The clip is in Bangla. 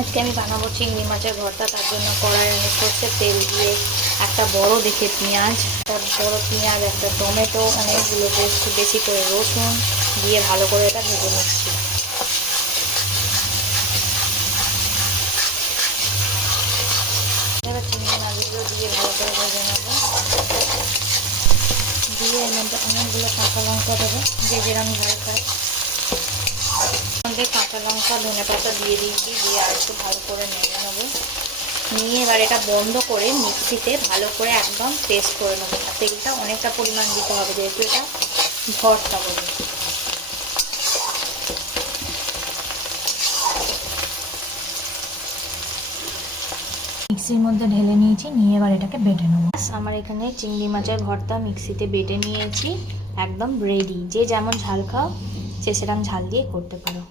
আজকে আমি বানাবো চিংড়ি মাছের ভর্তা। তার জন্য কড়াইয়ে আমি সর্ষের তেল দিয়ে একটা বড় দেখে পেঁয়াজ, একটা টমেটো, অনেকগুলো একটু বেশি করে রসুন দিয়ে ভালো করে এটা ভেজে নিচ্ছি। এবার চিংড়ি মাছগুলো দিয়ে ভালো করে ভেজে নেবো। দিয়ে এর মধ্যে অনেকগুলো কাঁচা লঙ্কা দেবো, যে যেরকম ঝাল খায়। কাঁচা লঙ্কা ধনে পাতা দিয়ে দিয়েছি, দিয়ে আর একটু ভালো করে নেড়ে নেবো। নিয়ে এবার এটা বন্ধ করে মিক্সিতে ভালো করে একদম পেস্ট করে নেবো। আর তেলটা অনেকটা পরিমাণ দিতে হবে, যেহেতু এটা ভর্তা বলে। মিক্সির মধ্যে ঢেলে নিয়েছি, নিয়ে এবার এটাকে বেটে নেবো। আমার এখানে চিংড়ি মাছের ভর্তা মিক্সিতে বেটে নিয়েছি, একদম রেডি। যে যেমন ঝাল খাও সে সেরকম ঝাল দিয়ে করতে পারো।